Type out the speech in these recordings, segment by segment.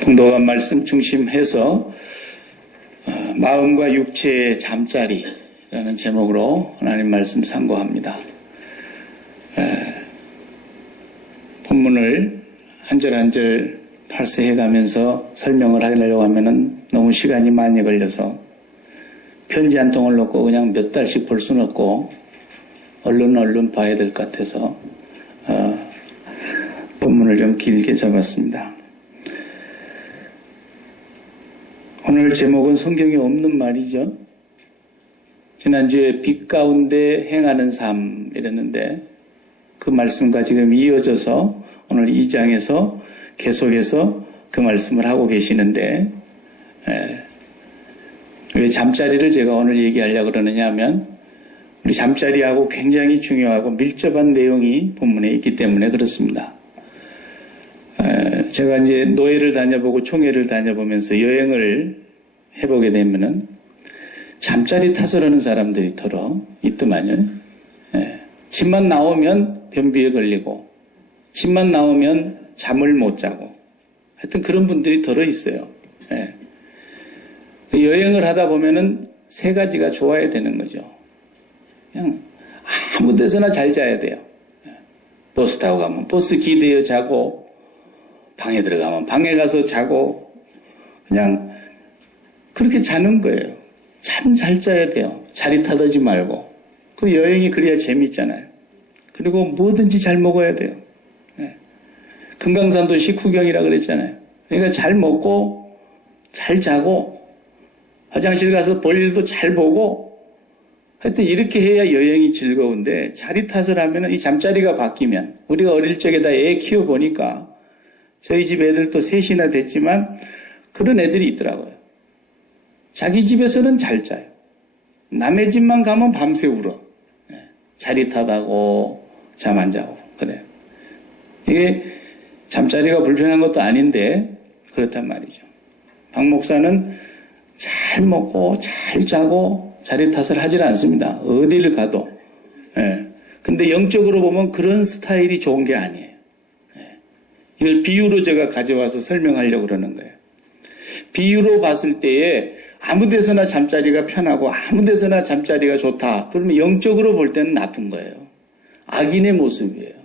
봉독한 말씀 중심해서 마음과 육체의 잠자리라는 제목으로 하나님 말씀 상고합니다. 본문을 한 절 한 절 발세해 가면서 설명을 하려고 하면은 너무 시간이 많이 걸려서 편지 한 통을 놓고 그냥 몇 달씩 볼 수는 없고 얼른 봐야 될 것 같아서 본문을 좀 길게 잡았습니다. 오늘 제목은 성경에 없는 말이죠. 지난주에 빛 가운데 행하는 삶 이랬는데 그 말씀과 지금 이어져서 오늘 2장에서 계속해서 그 말씀을 하고 계시는데 왜 잠자리를 제가 오늘 얘기하려고 그러느냐 하면 우리 잠자리하고 굉장히 중요하고 밀접한 내용이 본문에 있기 때문에 그렇습니다. 제가 이제 노예를 다녀보고 총회를 다녀보면서 여행을 해보게 되면은 잠자리 탓을 하는 사람들이 더러 있더만요. 집만 나오면 변비에 걸리고 집만 나오면 잠을 못 자고 하여튼 그런 분들이 더러 있어요. 여행을 하다 보면은 세 가지가 좋아야 되는 거죠. 그냥 아무 데서나 잘 자야 돼요. 버스 타고 가면 버스 기대어 자고 방에 들어가면 방에 가서 자고 그냥 그렇게 자는 거예요. 참 잘 자야 돼요. 자리 타더지 말고. 그 여행이 그래야 재밌잖아요. 그리고 뭐든지 잘 먹어야 돼요. 금강산도 식후경이라 그랬잖아요. 그러니까 잘 먹고 잘 자고 화장실 가서 볼일도 잘 보고 하여튼 이렇게 해야 여행이 즐거운데 자리 탓을 하면 이 잠자리가 바뀌면 우리가 어릴 적에 다 애 키워보니까 저희 집 애들도 셋이나 됐지만 그런 애들이 있더라고요. 자기 집에서는 잘 자요. 남의 집만 가면 밤새 울어. 자리 탓하고 잠 안 자고 그래요. 이게 잠자리가 불편한 것도 아닌데 그렇단 말이죠. 박 목사는 잘 먹고 잘 자고 자리 탓을 하질 않습니다. 어디를 가도. 근데 영적으로 보면 그런 스타일이 좋은 게 아니에요. 이걸 비유로 제가 가져와서 설명하려고 그러는 거예요. 비유로 봤을 때에 아무 데서나 잠자리가 편하고 아무 데서나 잠자리가 좋다. 그러면 영적으로 볼 때는 나쁜 거예요. 악인의 모습이에요.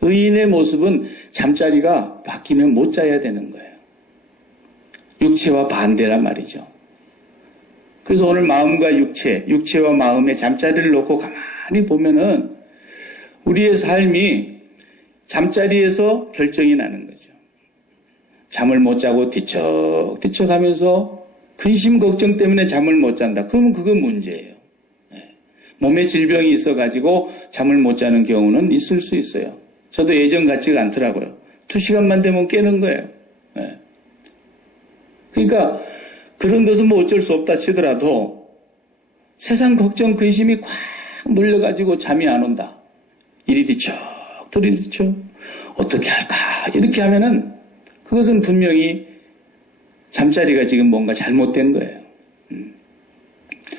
의인의 모습은 잠자리가 바뀌면 못 자야 되는 거예요. 육체와 반대란 말이죠. 그래서 오늘 마음과 육체와 마음의 잠자리를 놓고 가만히 보면은 우리의 삶이 잠자리에서 결정이 나는 거죠. 잠을 못 자고 뒤척뒤척 하면서 근심 걱정 때문에 잠을 못 잔다. 그러면 그건 문제예요. 몸에 질병이 있어가지고 잠을 못 자는 경우는 있을 수 있어요. 저도 예전 같지가 않더라고요. 2시간만 되면 깨는 거예요. 그러니까 그런 것은 뭐 어쩔 수 없다 치더라도 세상 걱정 근심이 꽉 눌려가지고 잠이 안 온다. 이리 뒤척 저리 뒤척 어떻게 할까 이렇게 하면은 그것은 분명히 잠자리가 지금 뭔가 잘못된 거예요.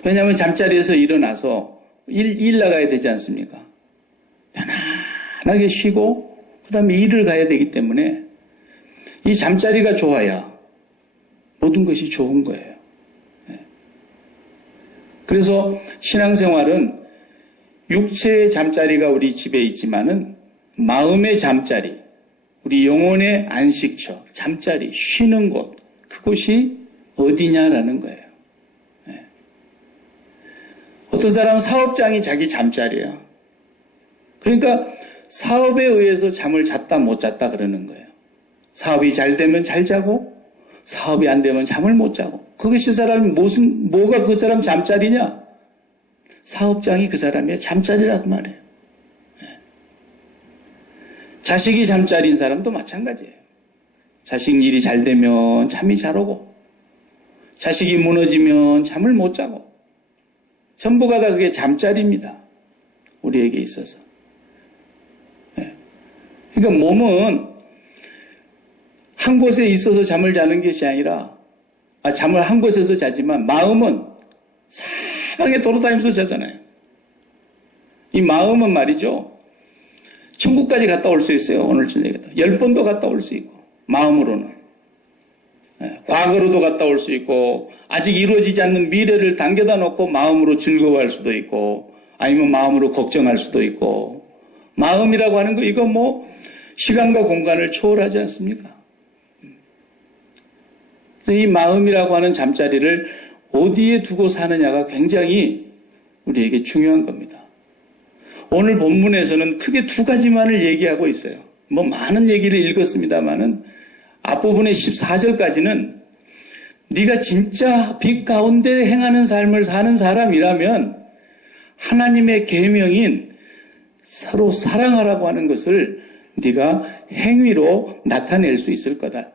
왜냐하면 잠자리에서 일어나서 일 나가야 되지 않습니까? 편안하게 쉬고 그 다음에 일을 가야 되기 때문에 이 잠자리가 좋아야 모든 것이 좋은 거예요. 그래서 신앙생활은 육체의 잠자리가 우리 집에 있지만은 마음의 잠자리, 우리 영혼의 안식처, 잠자리, 쉬는 곳, 그곳이 어디냐라는 거예요. 어떤 사람은 사업장이 자기 잠자리야. 그러니까 사업에 의해서 잠을 잤다 못 잤다 그러는 거예요. 사업이 잘 되면 잘 자고 사업이 안 되면 잠을 못 자고 그것이 뭐가 그 사람 잠자리냐? 사업장이 그 사람의 잠자리라고 말해요. 자식이 잠자리인 사람도 마찬가지예요. 자식 일이 잘 되면 잠이 잘 오고 자식이 무너지면 잠을 못 자고 전부가 다 그게 잠자리입니다. 우리에게 있어서. 그러니까 몸은 한 곳에 있어서 잠을 자는 것이 아니라 잠을 한 곳에서 자지만 마음은 사방에 돌아다니면서 자잖아요. 이 마음은 말이죠. 천국까지 갔다 올 수 있어요. 오늘 저녁에도. 10번도 갔다 올 수 있고 마음으로는. 과거로도 갔다 올 수 있고 아직 이루어지지 않는 미래를 당겨다 놓고 마음으로 즐거워할 수도 있고 아니면 마음으로 걱정할 수도 있고 마음이라고 하는 거 이거 뭐 시간과 공간을 초월하지 않습니까? 이 마음이라고 하는 잠자리를 어디에 두고 사느냐가 굉장히 우리에게 중요한 겁니다. 오늘 본문에서는 크게 두 가지만을 얘기하고 있어요. 뭐 많은 얘기를 읽었습니다마는 앞부분의 14절까지는 네가 진짜 빛 가운데 행하는 삶을 사는 사람이라면 하나님의 계명인 서로 사랑하라고 하는 것을 네가 행위로 나타낼 수 있을 거다.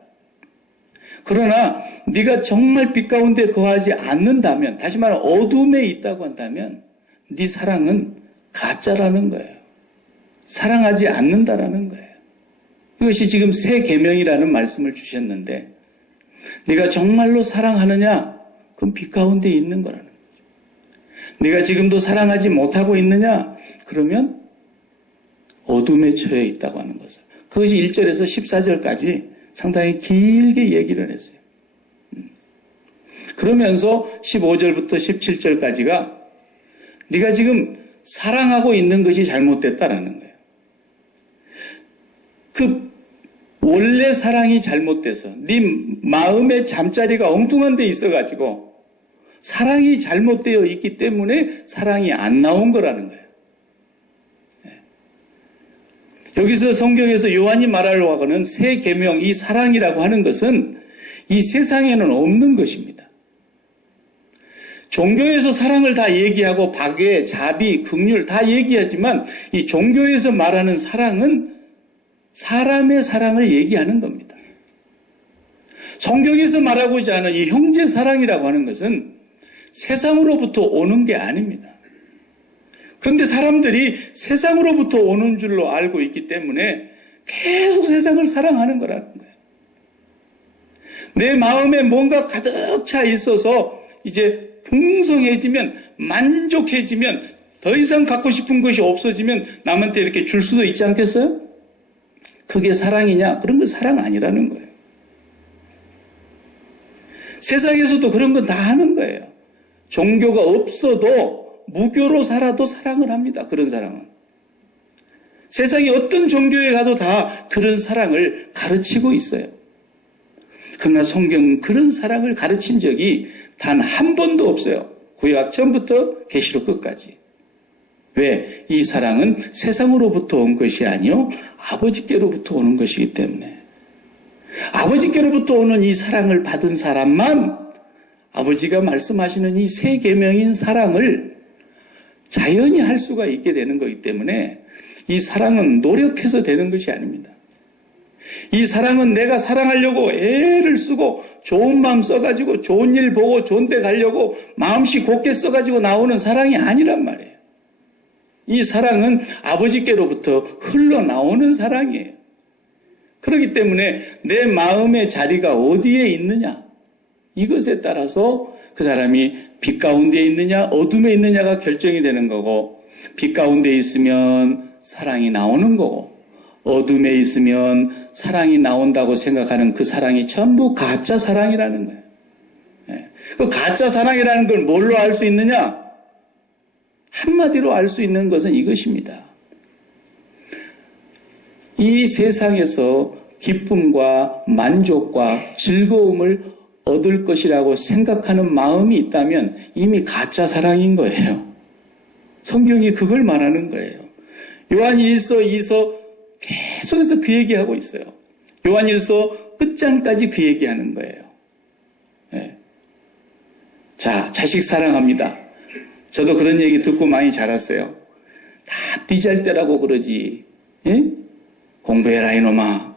그러나 네가 정말 빛 가운데 거하지 않는다면, 다시 말하면 어둠에 있다고 한다면 네 사랑은 가짜라는 거예요. 사랑하지 않는다라는 거예요. 이것이 지금 새 계명이라는 말씀을 주셨는데 네가 정말로 사랑하느냐? 그럼 빛 가운데 있는 거라는 거죠. 네가 지금도 사랑하지 못하고 있느냐? 그러면 어둠에 처해 있다고 하는 것을. 그것이 1절에서 14절까지 상당히 길게 얘기를 했어요. 그러면서 15절부터 17절까지가 네가 지금 사랑하고 있는 것이 잘못됐다라는 거예요. 그 원래 사랑이 잘못돼서 네 마음의 잠자리가 엉뚱한 데 있어가지고 사랑이 잘못되어 있기 때문에 사랑이 안 나온 거라는 거예요. 여기서 성경에서 요한이 말하려고 하는 새 계명, 이 사랑이라고 하는 것은 이 세상에는 없는 것입니다. 종교에서 사랑을 다 얘기하고 박애, 자비, 긍휼 다 얘기하지만 이 종교에서 말하는 사랑은 사람의 사랑을 얘기하는 겁니다. 성경에서 말하고자 하는 이 형제 사랑이라고 하는 것은 세상으로부터 오는 게 아닙니다. 그런데 사람들이 세상으로부터 오는 줄로 알고 있기 때문에 계속 세상을 사랑하는 거라는 거예요. 내 마음에 뭔가 가득 차 있어서 이제 풍성해지면, 만족해지면, 더 이상 갖고 싶은 것이 없어지면 남한테 이렇게 줄 수도 있지 않겠어요? 그게 사랑이냐? 그런 건 사랑 아니라는 거예요. 세상에서도 그런 건 다 하는 거예요. 종교가 없어도 무교로 살아도 사랑을 합니다. 그런 사랑은. 세상에 어떤 종교에 가도 다 그런 사랑을 가르치고 있어요. 그러나 성경은 그런 사랑을 가르친 적이 단 한 번도 없어요. 구약 전부터 계시록 끝까지. 왜? 이 사랑은 세상으로부터 온 것이 아니요 아버지께로부터 오는 것이기 때문에. 아버지께로부터 오는 이 사랑을 받은 사람만 아버지가 말씀하시는 이 새 계명인 사랑을 자연히 할 수가 있게 되는 거기 때문에 이 사랑은 노력해서 되는 것이 아닙니다. 이 사랑은 내가 사랑하려고 애를 쓰고 좋은 마음 써가지고 좋은 일 보고 좋은 데 가려고 마음씨 곱게 써가지고 나오는 사랑이 아니란 말이에요. 이 사랑은 아버지께로부터 흘러나오는 사랑이에요. 그렇기 때문에 내 마음의 자리가 어디에 있느냐, 이것에 따라서 그 사람이 빛 가운데 있느냐 어둠에 있느냐가 결정이 되는 거고, 빛 가운데 있으면 사랑이 나오는 거고 어둠에 있으면 사랑이 나온다고 생각하는 그 사랑이 전부 가짜 사랑이라는 거예요. 그 가짜 사랑이라는 걸 뭘로 알 수 있느냐? 한마디로 알 수 있는 것은 이것입니다. 이 세상에서 기쁨과 만족과 즐거움을 얻을 것이라고 생각하는 마음이 있다면 이미 가짜 사랑인 거예요. 성경이 그걸 말하는 거예요. 요한 1서 2서 계속해서 그 얘기하고 있어요. 요한 1서 끝장까지 그 얘기하는 거예요. 네. 자, 자식 사랑합니다. 저도 그런 얘기 듣고 많이 자랐어요. 다 네 잘 때라고 그러지. 예? 공부해라 이놈아.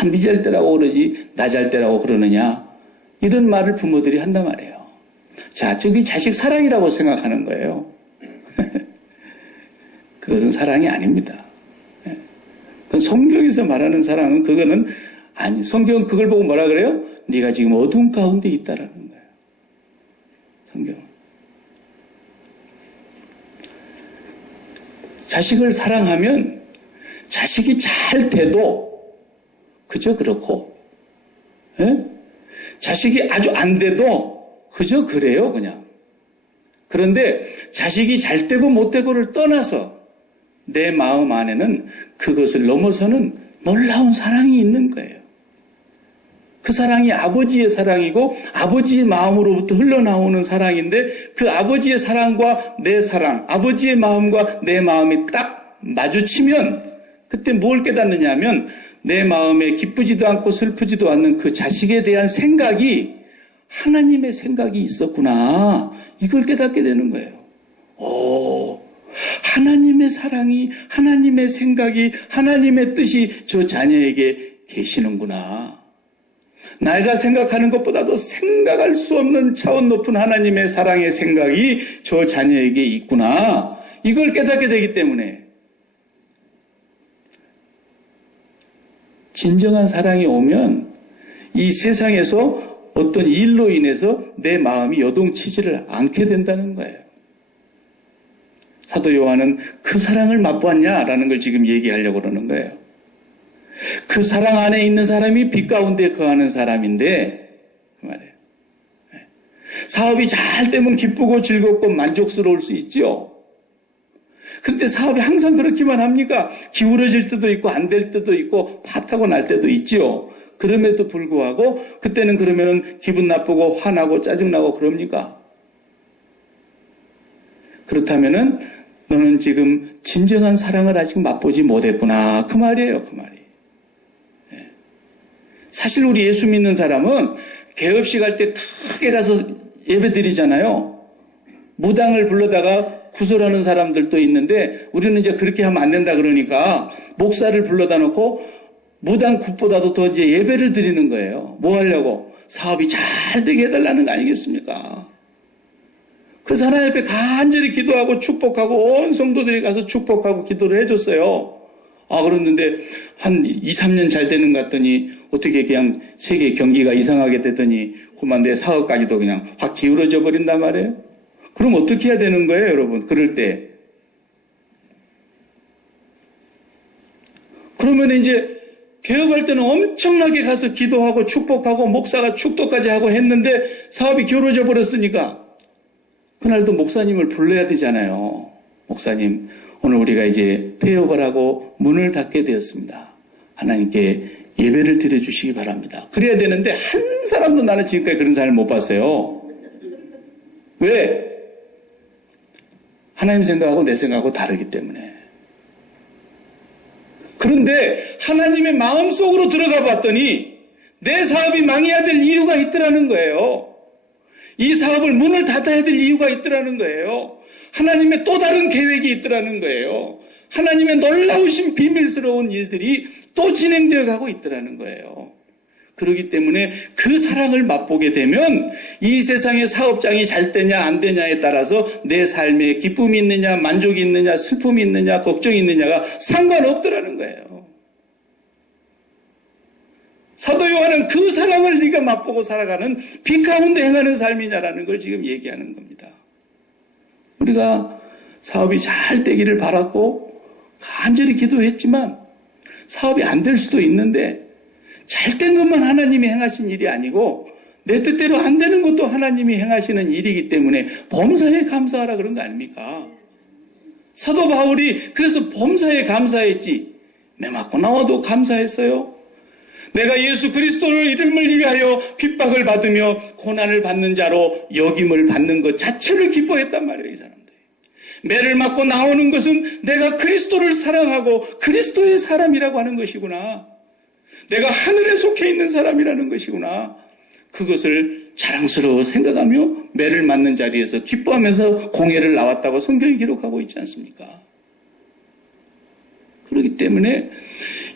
다 네 잘 때라고 그러지 나 잘 때라고 그러느냐. 이런 말을 부모들이 한단 말이에요. 자, 저기 자식 사랑이라고 생각하는 거예요. 그것은 사랑이 아닙니다. 성경에서 말하는 사랑은 그거는 아니, 성경은 그걸 보고 뭐라 그래요? 네가 지금 어둠 가운데 있다라는 거예요. 성경은. 자식을 사랑하면 자식이 잘 돼도 그저 그렇고, 예? 자식이 아주 안 돼도 그저 그래요, 그냥. 그런데 자식이 잘 되고 못 되고를 떠나서 내 마음 안에는 그것을 넘어서는 놀라운 사랑이 있는 거예요. 그 사랑이 아버지의 사랑이고 아버지의 마음으로부터 흘러나오는 사랑인데 그 아버지의 사랑과 내 사랑, 아버지의 마음과 내 마음이 딱 마주치면 그때 뭘 깨닫느냐 하면 내 마음에 기쁘지도 않고 슬프지도 않는 그 자식에 대한 생각이 하나님의 생각이 있었구나. 이걸 깨닫게 되는 거예요. 하나님의 사랑이, 하나님의 생각이, 하나님의 뜻이 저 자녀에게 계시는구나. 내가 생각하는 것보다도 생각할 수 없는 차원 높은 하나님의 사랑의 생각이 저 자녀에게 있구나. 이걸 깨닫게 되기 때문에 진정한 사랑이 오면 이 세상에서 어떤 일로 인해서 내 마음이 요동치지를 않게 된다는 거예요. 사도 요한은 그 사랑을 맛보았냐라는 걸 지금 얘기하려고 그러는 거예요. 그 사랑 안에 있는 사람이 빛 가운데 거하는 사람인데 그 말이에요. 사업이 잘 되면 기쁘고 즐겁고 만족스러울 수 있죠. 그런데 사업이 항상 그렇기만 합니까? 기울어질 때도 있고 안 될 때도 있고 파타고 날 때도 있죠. 그럼에도 불구하고 그때는 그러면은 기분 나쁘고 화나고 짜증나고 그럽니까? 그렇다면은 너는 지금 진정한 사랑을 아직 맛보지 못했구나. 그 말이에요. 그 말이. 사실 우리 예수 믿는 사람은 개업식 할 때 크게 가서 예배 드리잖아요. 무당을 불러다가 구설하는 사람들도 있는데 우리는 이제 그렇게 하면 안 된다 그러니까 목사를 불러다 놓고 무당 굿보다도 더 이제 예배를 드리는 거예요. 뭐 하려고? 사업이 잘 되게 해달라는 거 아니겠습니까? 그래서 하나님 앞에 간절히 기도하고 축복하고 온 성도들이 가서 축복하고 기도를 해줬어요. 그랬는데 한 2, 3년 잘 되는 것 같더니 어떻게 그냥 세계 경기가 이상하게 됐더니 그만 내 사업까지도 그냥 확 기울어져 버린단 말이에요. 그럼 어떻게 해야 되는 거예요, 여러분? 그럴 때. 그러면 이제 개업할 때는 엄청나게 가서 기도하고 축복하고 목사가 축도까지 하고 했는데 사업이 기울어져 버렸으니까 그날도 목사님을 불러야 되잖아요. 목사님, 오늘 우리가 이제 폐업을 하고 문을 닫게 되었습니다. 하나님께 예배를 드려주시기 바랍니다. 그래야 되는데 한 사람도 나는 지금까지 그런 사람을 못 봤어요. 왜? 하나님 생각하고 내 생각하고 다르기 때문에. 그런데 하나님의 마음속으로 들어가 봤더니 내 사업이 망해야 될 이유가 있더라는 거예요. 이 사업을 문을 닫아야 될 이유가 있더라는 거예요. 하나님의 또 다른 계획이 있더라는 거예요. 하나님의 놀라우신 비밀스러운 일들이 또 진행되어 가고 있더라는 거예요. 그렇기 때문에 그 사랑을 맛보게 되면 이 세상의 사업장이 잘 되냐 안 되냐에 따라서 내 삶에 기쁨이 있느냐 만족이 있느냐 슬픔이 있느냐 걱정이 있느냐가 상관없더라는 거예요. 사도 요한은 그 사랑을 네가 맛보고 살아가는 빛 가운데 행하는 삶이냐라는 걸 지금 얘기하는 겁니다. 우리가 사업이 잘 되기를 바랐고 간절히 기도했지만 사업이 안 될 수도 있는데 잘된 것만 하나님이 행하신 일이 아니고 내 뜻대로 안 되는 것도 하나님이 행하시는 일이기 때문에 범사에 감사하라 그런 거 아닙니까? 사도 바울이 그래서 범사에 감사했지 매 맞고 나와도 감사했어요. 내가 예수 그리스도의 이름을 위하여 핍박을 받으며 고난을 받는 자로 여김을 받는 것 자체를 기뻐했단 말이에요. 이 사람들. 매를 맞고 나오는 것은 내가 그리스도를 사랑하고 그리스도의 사람이라고 하는 것이구나. 내가 하늘에 속해 있는 사람이라는 것이구나. 그것을 자랑스러워 생각하며 매를 맞는 자리에서 기뻐하면서 공회를 나왔다고 성경이 기록하고 있지 않습니까? 그렇기 때문에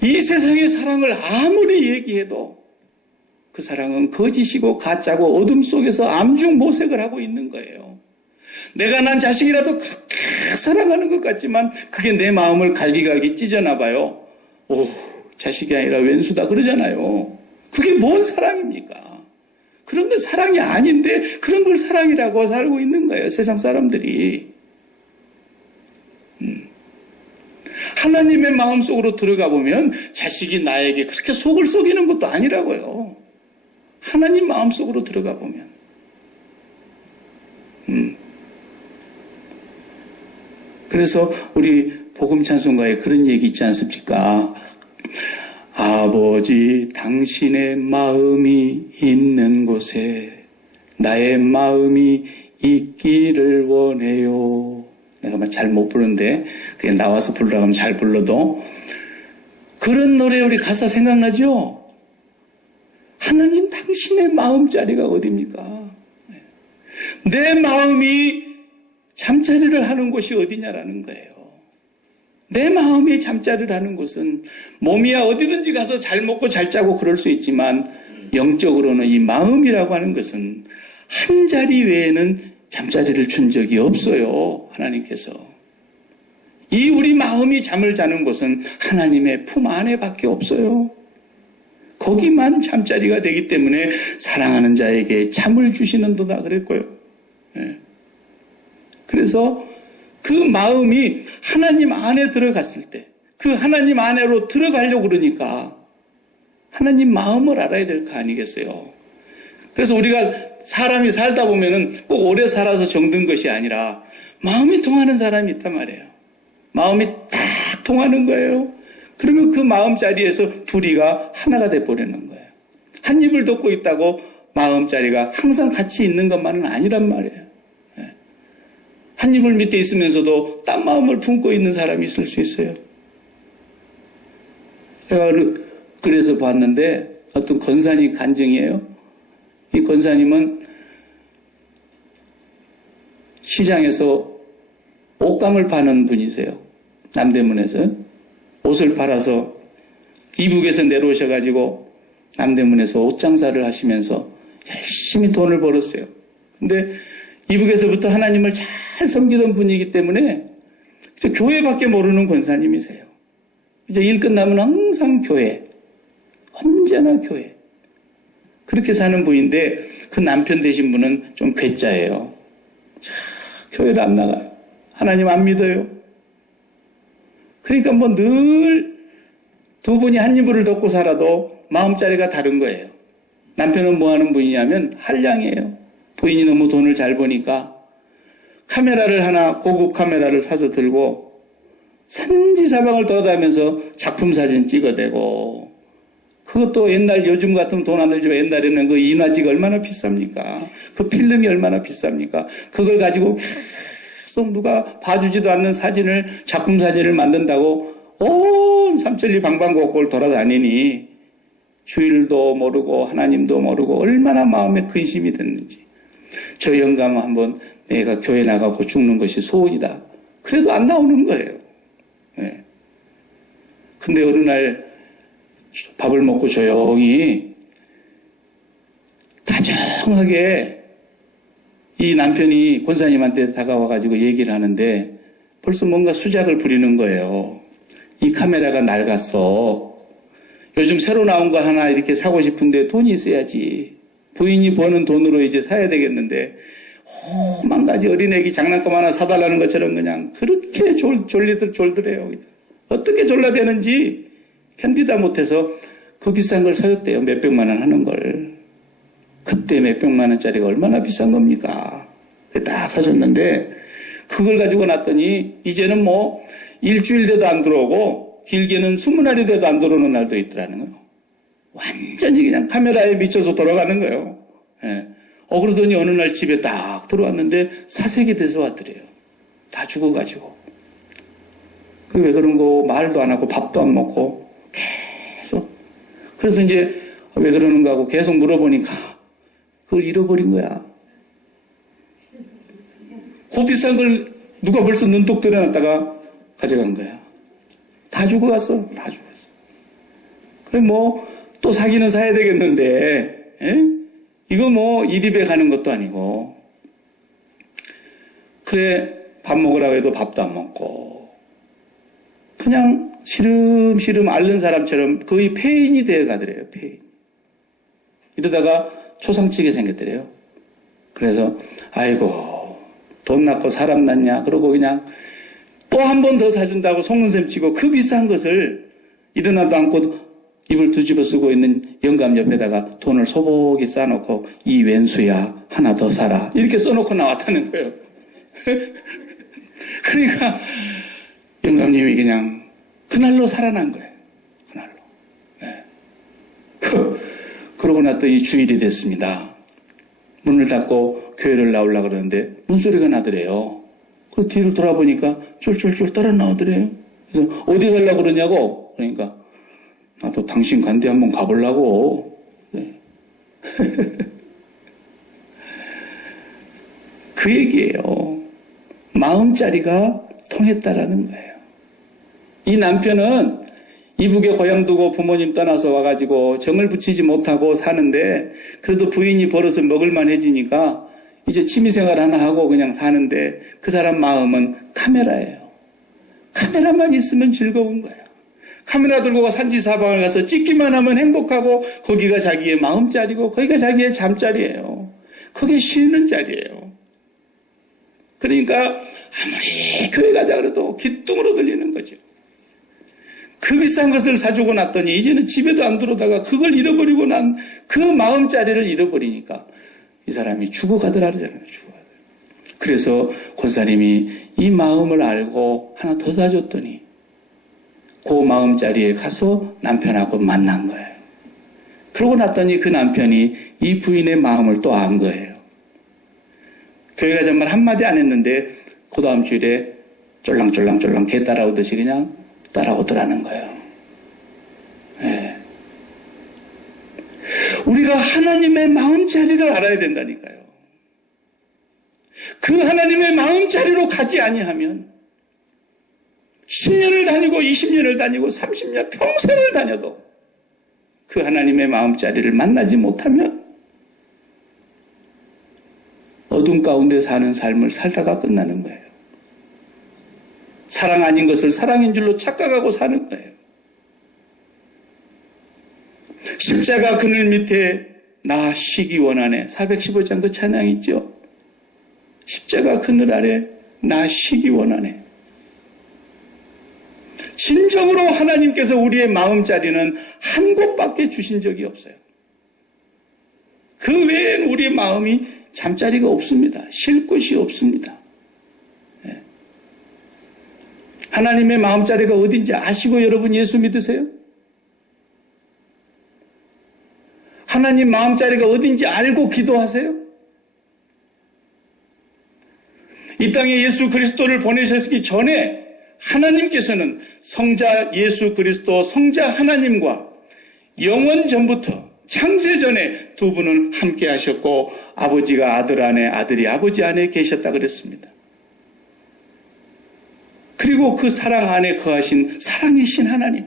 이 세상의 사랑을 아무리 얘기해도 그 사랑은 거짓이고 가짜고 어둠 속에서 암중모색을 하고 있는 거예요. 내가 난 자식이라도 그렇게 사랑하는 것 같지만 그게 내 마음을 갈기갈기 찢어나 봐요. 오, 자식이 아니라 왼수다 그러잖아요. 그게 뭔 사랑입니까? 그런 건 사랑이 아닌데 그런 걸 사랑이라고 살고 있는 거예요. 세상 사람들이. 하나님의 마음속으로 들어가 보면 자식이 나에게 그렇게 속을 썩이는 것도 아니라고요. 하나님 마음속으로 들어가 보면. 그래서 우리 복음 찬송가에 그런 얘기 있지 않습니까? 아버지, 당신의 마음이 있는 곳에 나의 마음이 있기를 원해요. 내가 막 잘 못 부르는데 그냥 나와서 부르라고 하면 잘 불러도 그런 노래 우리 가사 생각나죠? 하나님 당신의 마음자리가 어디입니까? 내 마음이 잠자리를 하는 곳이 어디냐라는 거예요. 내 마음이 잠자리를 하는 곳은 몸이야 어디든지 가서 잘 먹고 잘 자고 그럴 수 있지만 영적으로는 이 마음이라고 하는 것은 한 자리 외에는 잠자리를 준 적이 없어요. 하나님께서. 이 우리 마음이 잠을 자는 곳은 하나님의 품 안에 밖에 없어요. 거기만 잠자리가 되기 때문에 사랑하는 자에게 잠을 주시는도다 그랬고요. 네. 그래서 그 마음이 하나님 안에 들어갔을 때, 그 하나님 안으로 들어가려고 그러니까 하나님 마음을 알아야 될 거 아니겠어요. 그래서 우리가 사람이 살다 보면은 꼭 오래 살아서 정든 것이 아니라 마음이 통하는 사람이 있단 말이에요. 마음이 딱 통하는 거예요. 그러면 그 마음자리에서 둘이가 하나가 돼버리는 거예요. 한 입을 덮고 있다고 마음자리가 항상 같이 있는 것만은 아니란 말이에요. 한 입을 밑에 있으면서도 딴 마음을 품고 있는 사람이 있을 수 있어요. 제가 그래서 봤는데 어떤 권사님 간증이에요. 이 권사님은 시장에서 옷감을 파는 분이세요. 남대문에서 옷을 팔아서 이북에서 내려오셔가지고 남대문에서 옷 장사를 하시면서 열심히 돈을 벌었어요. 근데 이북에서부터 하나님을 잘 섬기던 분이기 때문에 교회밖에 모르는 권사님이세요. 이제 일 끝나면 항상 교회, 언제나 교회. 그렇게 사는 분인데 그 남편 되신 분은 좀 괴짜예요. 교회를 안 나가요. 하나님 안 믿어요. 그러니까 뭐 늘 두 분이 한 이불을 덮고 살아도 마음자리가 다른 거예요. 남편은 뭐 하는 분이냐면 한량이에요. 부인이 너무 돈을 잘 버니까 카메라를 하나 고급 카메라를 사서 들고 산지사방을 돌아다니면서 작품 사진 찍어대고 그것도 옛날 요즘 같으면 돈 안 들지만 옛날에는 그 인화지가 얼마나 비쌉니까? 그 필름이 얼마나 비쌉니까? 그걸 가지고 계속 누가 봐주지도 않는 사진을 작품 사진을 만든다고 온 삼천리 방방곡곡을 돌아다니니 주일도 모르고 하나님도 모르고 얼마나 마음에 근심이 됐는지. 저 영감 한번 내가 교회 나가고 죽는 것이 소원이다. 그래도 안 나오는 거예요. 네. 근데 어느 날 밥을 먹고 조용히 다정하게 이 남편이 권사님한테 다가와가지고 얘기를 하는데 벌써 뭔가 수작을 부리는 거예요. 이 카메라가 낡았어. 요즘 새로 나온 거 하나 이렇게 사고 싶은데 돈이 있어야지. 부인이 버는 돈으로 이제 사야 되겠는데 만 가지 어린애기 장난감 하나 사달라는 것처럼 그냥 그렇게 졸더래요. 어떻게 졸라대는지 견디다 못해서 그 비싼 걸 사줬대요. 몇백만 원 하는 걸. 그때 몇백만 원짜리가 얼마나 비싼 겁니까? 딱 사줬는데 그걸 가지고 났더니 이제는 뭐 일주일 돼도 안 들어오고 길게는 20날이 돼도 안 들어오는 날도 있더라는 거예요. 완전히 그냥 카메라에 미쳐서 돌아가는 거예요. 예. 그러더니 어느 날 집에 딱 들어왔는데 사색이 돼서 왔더래요. 다 죽어가지고. 왜 그런 거 말도 안 하고 밥도 안 먹고 계속. 그래서 이제 왜 그러는가 하고 계속 물어보니까 그걸 잃어버린 거야. 그 비싼 걸 누가 벌써 눈독 들여놨다가 가져간 거야. 다 죽어갔어. 다 죽었어. 그래 뭐 또 사기는 사야 되겠는데 이거 뭐 이리배 가는 것도 아니고 그래 밥 먹으라고 해도 밥도 안 먹고 그냥 시름시름 앓는 사람처럼 거의 폐인이 되어 가더래요. 폐인. 이러다가 초상치게 생겼더래요. 그래서 아이고 돈 낳고 사람 낳냐 그러고 그냥 또 한 번 더 사준다고 속는셈 치고 그 비싼 것을 일어나도 않고 입을 뒤집어 쓰고 있는 영감 옆에다가 돈을 소복이 쌓아놓고 이 왼수야 하나 더 사라 이렇게 써놓고 나왔다는 거예요. 그러니까 영감님이 그냥 그날로 살아난 거예요. 그날로. 네. 그러고 났더니 주일이 됐습니다. 문을 닫고 교회를 나오려고 그러는데 문소리가 나더래요. 그 뒤를 돌아보니까 쫄쫄쫄 따라 나오더래요. 그래서 어디 가려고 그러냐고. 그러니까 나도 당신 관대 한번 가보려고. 네. 그 얘기예요. 마음자리가 통했다라는 거예요. 이 남편은 이북에 고향 두고 부모님 떠나서 와가지고 정을 붙이지 못하고 사는데 그래도 부인이 벌어서 먹을만해지니까 이제 취미생활 하나 하고 그냥 사는데 그 사람 마음은 카메라예요. 카메라만 있으면 즐거운 거예요. 카메라 들고 산지사방을 가서 찍기만 하면 행복하고 거기가 자기의 마음자리고 거기가 자기의 잠자리예요. 그게 쉬는 자리예요. 그러니까 아무리 교회 가자 그래도 기뚱으로 들리는 거죠. 그 비싼 것을 사주고 났더니 이제는 집에도 안 들어오다가 그걸 잃어버리고 난 그 마음자리를 잃어버리니까 이 사람이 죽어가더라 그러잖아요. 죽어가더라. 그래서 권사님이 이 마음을 알고 하나 더 사줬더니 그 마음자리에 가서 남편하고 만난 거예요. 그러고 났더니 그 남편이 이 부인의 마음을 또 안 거예요. 교회 가자 말 한마디 안 했는데 그 다음 주일에 쫄랑쫄랑쫄랑 개 따라오듯이 그냥 따라오더라는 거예요. 네. 우리가 하나님의 마음자리를 알아야 된다니까요. 그 하나님의 마음자리로 가지 아니하면 10년을 다니고 20년을 다니고 30년 평생을 다녀도 그 하나님의 마음자리를 만나지 못하면 어둠 가운데 사는 삶을 살다가 끝나는 거예요. 사랑 아닌 것을 사랑인 줄로 착각하고 사는 거예요. 십자가 그늘 밑에 나 쉬기 원하네. 415장 그 찬양 있죠. 십자가 그늘 아래 나 쉬기 원하네. 진정으로 하나님께서 우리의 마음자리는 한 곳밖에 주신 적이 없어요. 그 외에는 우리의 마음이 잠자리가 없습니다. 쉴 곳이 없습니다. 네. 하나님의 마음자리가 어딘지 아시고 여러분 예수 믿으세요? 하나님 마음자리가 어딘지 알고 기도하세요? 이 땅에 예수 그리스도를 보내셨기 전에 하나님께서는 성자 예수 그리스도 성자 하나님과 영원 전부터 창세 전에 두 분은 함께 하셨고 아버지가 아들 안에 아들이 아버지 안에 계셨다 그랬습니다. 그리고 그 사랑 안에 거하신 사랑이신 하나님.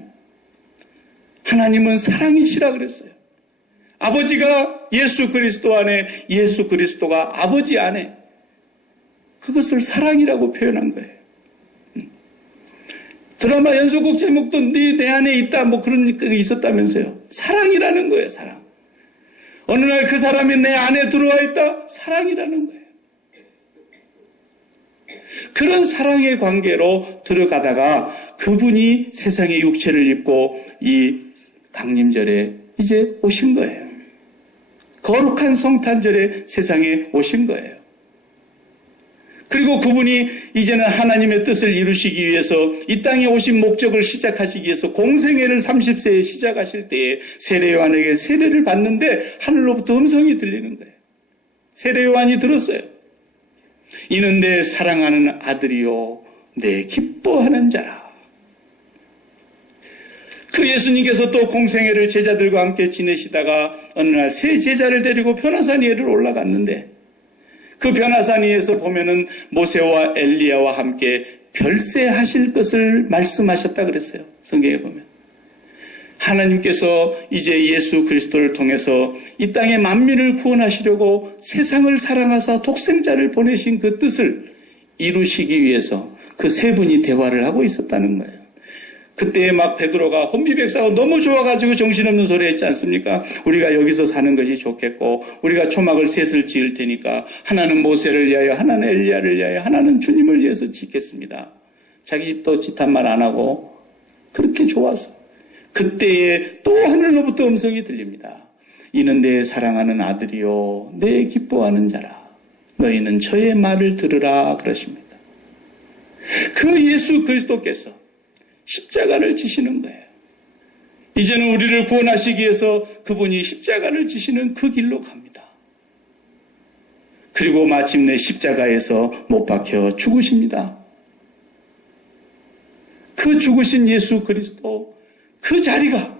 하나님은 사랑이시라 그랬어요. 아버지가 예수 그리스도 안에 예수 그리스도가 아버지 안에 그것을 사랑이라고 표현한 거예요. 드라마 연속곡 제목도 내 안에 있다 뭐 그런 게 있었다면서요. 사랑이라는 거예요. 사랑. 어느 날 그 사람이 내 안에 들어와 있다. 사랑이라는 거예요. 그런 사랑의 관계로 들어가다가 그분이 세상의 육체를 입고 이 강림절에 이제 오신 거예요. 거룩한 성탄절에 세상에 오신 거예요. 그리고 그분이 이제는 하나님의 뜻을 이루시기 위해서 이 땅에 오신 목적을 시작하시기 위해서 공생애를 30세에 시작하실 때에 세례요한에게 세례를 받는데 하늘로부터 음성이 들리는 거예요. 세례요한이 들었어요. 이는 내 사랑하는 아들이요 내 기뻐하는 자라. 그 예수님께서 또 공생애를 제자들과 함께 지내시다가 어느 날 새 제자를 데리고 변화산 위에를 올라갔는데 그 변화산 위에서 보면은 모세와 엘리야와 함께 별세하실 것을 말씀하셨다 그랬어요. 성경에 보면. 하나님께서 이제 예수 그리스도를 통해서 이 땅의 만민을 구원하시려고 세상을 사랑하사 독생자를 보내신 그 뜻을 이루시기 위해서 그 세 분이 대화를 하고 있었다는 거예요. 그때 막 베드로가 혼비백사하고 너무 좋아가지고 정신없는 소리 했지 않습니까? 우리가 여기서 사는 것이 좋겠고 우리가 초막을 셋을 지을 테니까 하나는 모세를 위하여 하나는 엘리야를 위하여 하나는 주님을 위해서 짓겠습니다. 자기 집도 짓한 말 안 하고 그렇게 좋아서 그때에 또 하늘로부터 음성이 들립니다. 이는 내 사랑하는 아들이요 내 기뻐하는 자라. 너희는 저의 말을 들으라 그러십니다. 그 예수 그리스도께서 십자가를 지시는 거예요. 이제는 우리를 구원하시기 위해서 그분이 십자가를 지시는 그 길로 갑니다. 그리고 마침내 십자가에서 못 박혀 죽으십니다. 그 죽으신 예수 그리스도 그 자리가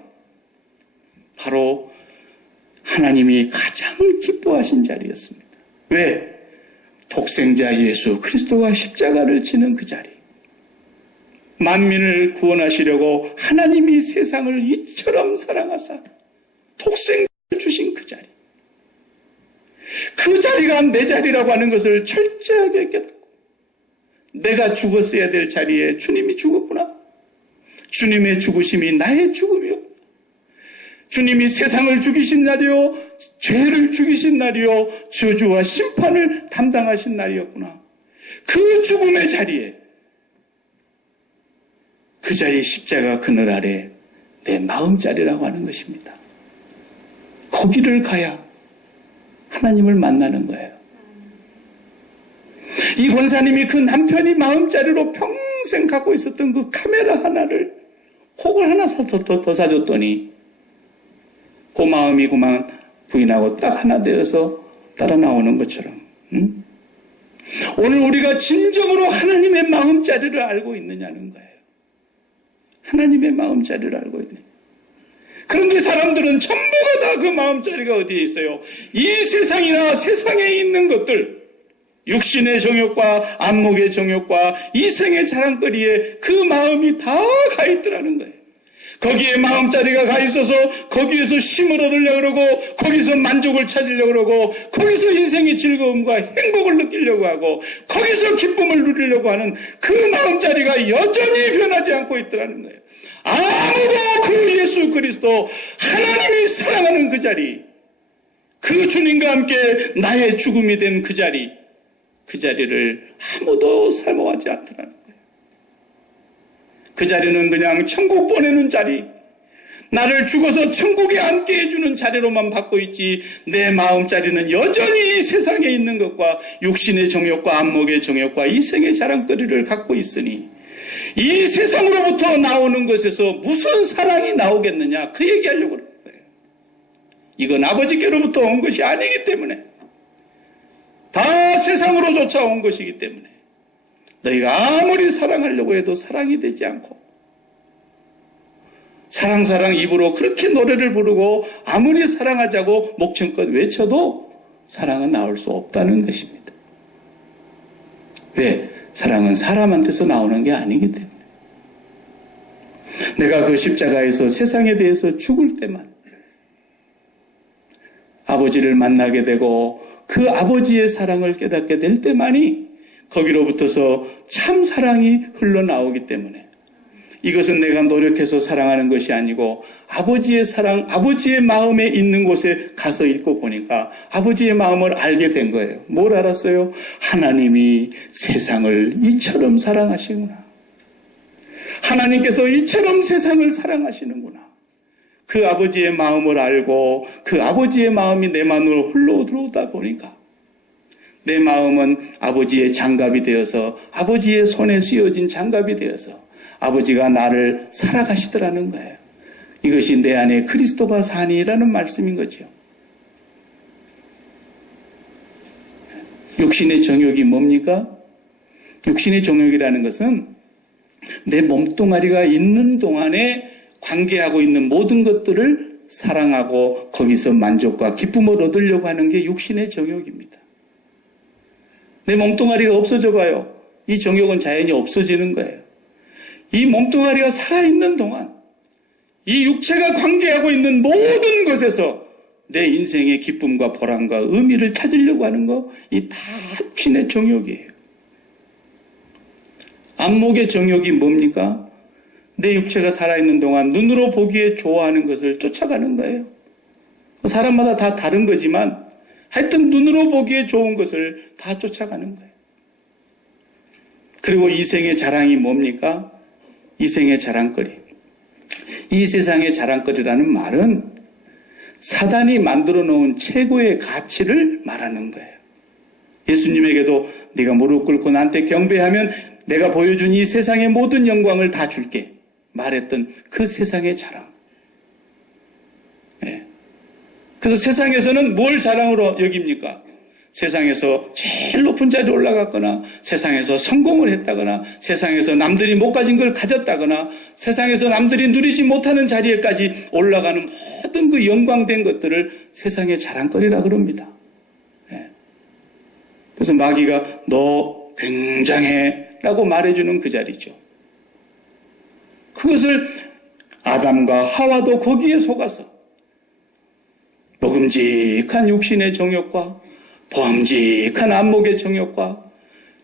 바로 하나님이 가장 기뻐하신 자리였습니다. 왜? 독생자 예수 그리스도가 십자가를 지는 그 자리. 만민을 구원하시려고 하나님이 세상을 이처럼 사랑하사 독생자를 주신 그 자리. 그 자리가 내 자리라고 하는 것을 철저하게 깨닫고 내가 죽었어야 될 자리에 주님이 죽었구나. 주님의 죽으심이 나의 죽음이었구나. 주님이 세상을 죽이신 날이요 죄를 죽이신 날이요 저주와 심판을 담당하신 날이었구나. 그 죽음의 자리에 그 자리에 십자가 그늘 아래 내 마음자리라고 하는 것입니다. 거기를 가야 하나님을 만나는 거예요. 이 권사님이 그 남편이 마음자리로 평생 갖고 있었던 그 카메라 하나를 그걸 하나 더 사줬더니 그 마음이 그만 부인하고 딱 하나 되어서 따라 나오는 것처럼 오늘 우리가 진정으로 하나님의 마음자리를 알고 있느냐는 거예요. 하나님의 마음자리를 알고 있네. 그런데 사람들은 전부가 다 그 마음자리가 어디에 있어요? 이 세상이나 세상에 있는 것들, 육신의 정욕과 안목의 정욕과 이생의 자랑거리에 그 마음이 다 가 있더라는 거예요. 거기에 마음자리가 가 있어서 거기에서 쉼을 얻으려고 그러고 거기서 만족을 찾으려고 그러고 거기서 인생의 즐거움과 행복을 느끼려고 하고 거기서 기쁨을 누리려고 하는 그 마음자리가 여전히 변하지 않고 있더라는 거예요. 아무도 그 예수 그리스도 하나님이 사랑하는 그 자리, 그 주님과 함께 나의 죽음이 된 그 자리, 그 자리를 아무도 사모하지 않더라는 거예요. 그 자리는 그냥 천국 보내는 자리, 나를 죽어서 천국에 앉게 해주는 자리로만 받고 있지 내 마음자리는 여전히 이 세상에 있는 것과 육신의 정욕과 안목의 정욕과 이생의 자랑거리를 갖고 있으니 이 세상으로부터 나오는 것에서 무슨 사랑이 나오겠느냐 그 얘기하려고 그러는 거예요. 이건 아버지께로부터 온 것이 아니기 때문에 다 세상으로 쫓아온 것이기 때문에 너희가 아무리 사랑하려고 해도 사랑이 되지 않고 사랑 입으로 그렇게 노래를 부르고 아무리 사랑하자고 목청껏 외쳐도 사랑은 나올 수 없다는 것입니다. 왜? 사랑은 사람한테서 나오는 게 아니기 때문에. 내가 그 십자가에서 세상에 대해서 죽을 때만 아버지를 만나게 되고 그 아버지의 사랑을 깨닫게 될 때만이 거기로부터서 참 사랑이 흘러나오기 때문에 이것은 내가 노력해서 사랑하는 것이 아니고 아버지의 사랑, 아버지의 마음에 있는 곳에 가서 있고 보니까 아버지의 마음을 알게 된 거예요. 뭘 알았어요? 하나님이 세상을 이처럼 사랑하시구나. 하나님께서 이처럼 세상을 사랑하시는구나. 그 아버지의 마음을 알고 그 아버지의 마음이 내 마음으로 흘러 들어오다 보니까 내 마음은 아버지의 장갑이 되어서 아버지의 손에 씌워진 장갑이 되어서 아버지가 나를 살아가시더라는 거예요. 이것이 내 안에 그리스도가 사니라는 말씀인 거죠. 육신의 정욕이 뭡니까? 육신의 정욕이라는 것은 내 몸뚱아리가 있는 동안에 관계하고 있는 모든 것들을 사랑하고 거기서 만족과 기쁨을 얻으려고 하는 게 육신의 정욕입니다. 내 몸뚱아리가 없어져 봐요. 이 정욕은 자연히 없어지는 거예요. 이 몸뚱아리가 살아있는 동안 이 육체가 관계하고 있는 모든 것에서 내 인생의 기쁨과 보람과 의미를 찾으려고 하는 거, 이 다 육신의 정욕이에요. 안목의 정욕이 뭡니까? 내 육체가 살아있는 동안 눈으로 보기에 좋아하는 것을 쫓아가는 거예요. 사람마다 다 다른 거지만 하여튼 눈으로 보기에 좋은 것을 다 쫓아가는 거예요. 그리고 이생의 자랑이 뭡니까? 이생의 자랑거리. 이 세상의 자랑거리라는 말은 사단이 만들어 놓은 최고의 가치를 말하는 거예요. 예수님에게도 네가 무릎 꿇고 나한테 경배하면 내가 보여준 이 세상의 모든 영광을 다 줄게 말했던 그 세상의 자랑. 네. 그래서 세상에서는 뭘 자랑으로 여깁니까? 세상에서 제일 높은 자리에 올라갔거나 세상에서 성공을 했다거나 세상에서 남들이 못 가진 걸 가졌다거나 세상에서 남들이 누리지 못하는 자리에까지 올라가는 모든 그 영광된 것들을 세상의 자랑거리라 그럽니다. 네. 그래서 마귀가 너 굉장해 라고 말해주는 그 자리죠. 그것을 아담과 하와도 거기에 속아서 먹음직한 육신의 정욕과 범직한 안목의 정욕과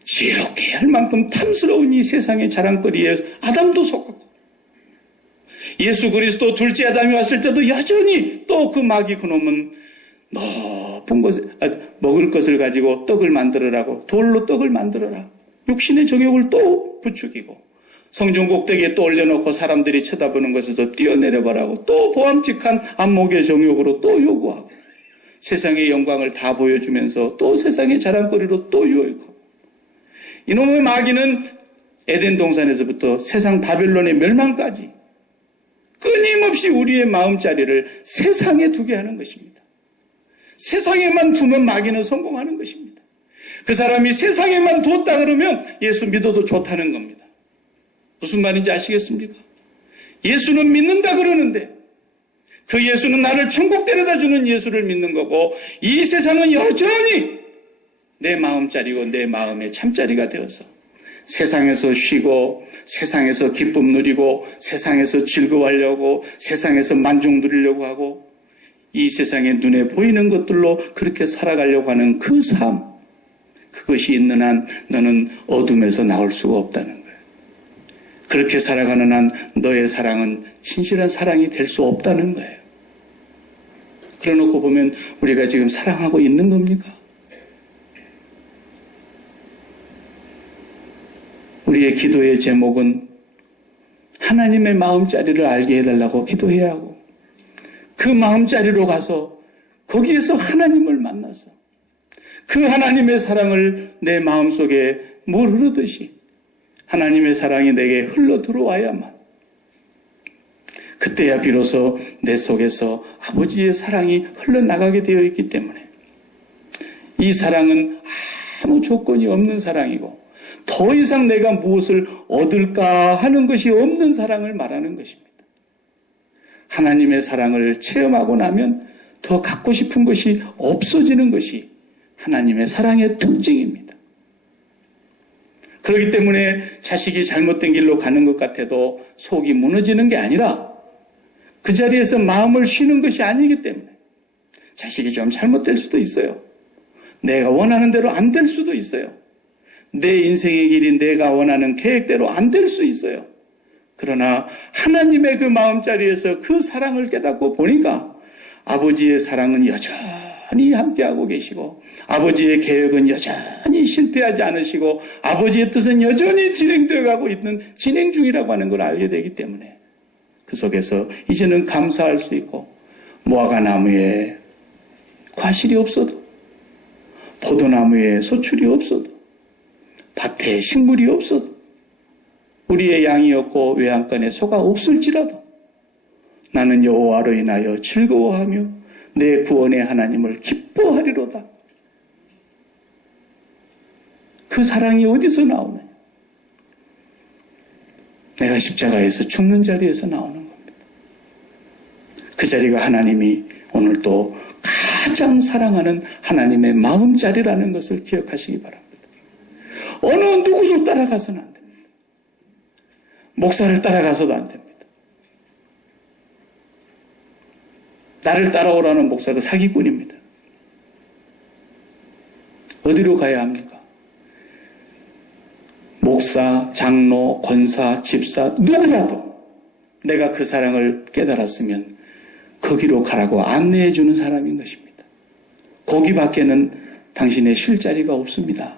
지혜롭게 할 만큼 탐스러운 이 세상의 자랑거리에 아담도 속았고 예수 그리스도 둘째 아담이 왔을 때도 여전히 또 그 마귀 그놈은 높은 것에 먹을 것을 가지고 떡을 만들어라고 돌로 떡을 만들어라. 육신의 정욕을 또 부추기고 성전 꼭대기에 또 올려놓고 사람들이 쳐다보는 것에서 뛰어내려보라고 또 보암직한 안목의 정욕으로 또 요구하고 세상의 영광을 다 보여주면서 또 세상의 자랑거리로 또 유혹하고 이놈의 마귀는 에덴 동산에서부터 세상 바벨론의 멸망까지 끊임없이 우리의 마음자리를 세상에 두게 하는 것입니다. 세상에만 두면 마귀는 성공하는 것입니다. 그 사람이 세상에만 뒀다 그러면 예수 믿어도 좋다는 겁니다. 무슨 말인지 아시겠습니까? 예수는 믿는다 그러는데 그 예수는 나를 천국 데려다주는 예수를 믿는 거고 이 세상은 여전히 내 마음자리고 내 마음의 참자리가 되어서 세상에서 쉬고 세상에서 기쁨 누리고 세상에서 즐거워하려고 세상에서 만족 누리려고 하고 이 세상의 눈에 보이는 것들로 그렇게 살아가려고 하는 그 삶, 그것이 있는 한 너는 어둠에서 나올 수가 없다는 거예요. 그렇게 살아가는 한 너의 사랑은 진실한 사랑이 될 수 없다는 거예요. 그래놓고 보면 우리가 지금 사랑하고 있는 겁니까? 우리의 기도의 제목은 하나님의 마음자리를 알게 해달라고 기도해야 하고 그 마음자리로 가서 거기에서 하나님을 만나서 그 하나님의 사랑을 내 마음속에 물 흐르듯이 하나님의 사랑이 내게 흘러 들어와야만 그때야 비로소 내 속에서 아버지의 사랑이 흘러나가게 되어 있기 때문에 이 사랑은 아무 조건이 없는 사랑이고 더 이상 내가 무엇을 얻을까 하는 것이 없는 사랑을 말하는 것입니다. 하나님의 사랑을 체험하고 나면 더 갖고 싶은 것이 없어지는 것이 하나님의 사랑의 특징입니다. 그렇기 때문에 자식이 잘못된 길로 가는 것 같아도 속이 무너지는 게 아니라 그 자리에서 마음을 쉬는 것이 아니기 때문에 자식이 좀 잘못될 수도 있어요. 내가 원하는 대로 안 될 수도 있어요. 내 인생의 길이 내가 원하는 계획대로 안 될 수 있어요. 그러나 하나님의 그 마음자리에서 그 사랑을 깨닫고 보니까 아버지의 사랑은 여전히 함께하고 계시고 아버지의 계획은 여전히 실패하지 않으시고 아버지의 뜻은 여전히 진행되어 가고 있는 진행 중이라고 하는 걸 알게 되기 때문에 그 속에서 이제는 감사할 수 있고 무화과나무에 과실이 없어도 포도나무에 소출이 없어도 밭에 식물이 없어도 우리의 양이 없고 외양간에 소가 없을지라도 나는 여호와로 인하여 즐거워하며 내 구원의 하나님을 기뻐하리로다. 그 사랑이 어디서 나오느냐? 내가 십자가에서 죽는 자리에서 나오는 겁니다. 그 자리가 하나님이 오늘 또 가장 사랑하는 하나님의 마음자리라는 것을 기억하시기 바랍니다. 어느 누구도 따라가서는 안 됩니다. 목사를 따라가서도 안 됩니다. 나를 따라오라는 목사도 사기꾼입니다. 어디로 가야 합니까? 목사, 장로, 권사, 집사 누구라도 내가 그 사랑을 깨달았으면 거기로 가라고 안내해 주는 사람인 것입니다. 거기 밖에는 당신의 쉴 자리가 없습니다.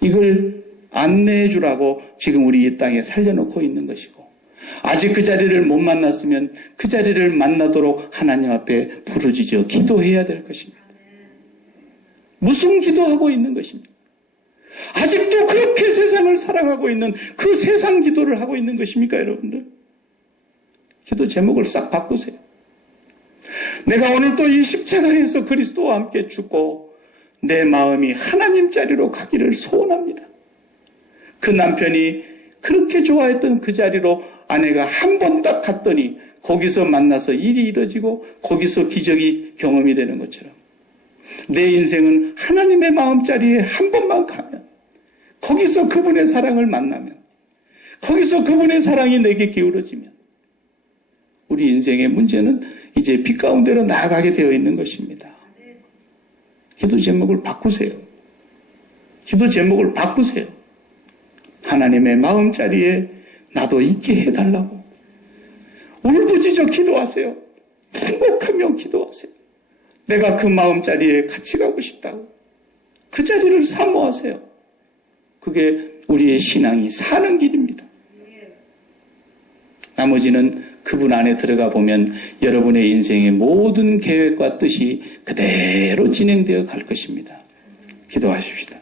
이걸 안내해 주라고 지금 우리 이 땅에 살려놓고 있는 것이고 아직 그 자리를 못 만났으면 그 자리를 만나도록 하나님 앞에 부르짖어 기도해야 될 것입니다. 무슨 기도하고 있는 것입니다. 아직도 그렇게 세상을 사랑하고 있는 그 세상 기도를 하고 있는 것입니까, 여러분들? 기도 제목을 싹 바꾸세요. 내가 오늘 또 이 십자가에서 그리스도와 함께 죽고 내 마음이 하나님 자리로 가기를 소원합니다. 그 남편이 그렇게 좋아했던 그 자리로 아내가 한 번 딱 갔더니 거기서 만나서 일이 이루어지고 거기서 기적이 경험이 되는 것처럼 내 인생은 하나님의 마음자리에 한 번만 가면 거기서 그분의 사랑을 만나면 거기서 그분의 사랑이 내게 기울어지면 우리 인생의 문제는 이제 빛 가운데로 나아가게 되어 있는 것입니다. 기도 제목을 바꾸세요. 기도 제목을 바꾸세요. 하나님의 마음자리에 나도 있게 해달라고 울부짖어 기도하세요. 행복하며 기도하세요. 내가 그 마음자리에 같이 가고 싶다고 그 자리를 사모하세요. 그게 우리의 신앙이 사는 길입니다. 나머지는 그분 안에 들어가 보면 여러분의 인생의 모든 계획과 뜻이 그대로 진행되어 갈 것입니다. 기도하십시다.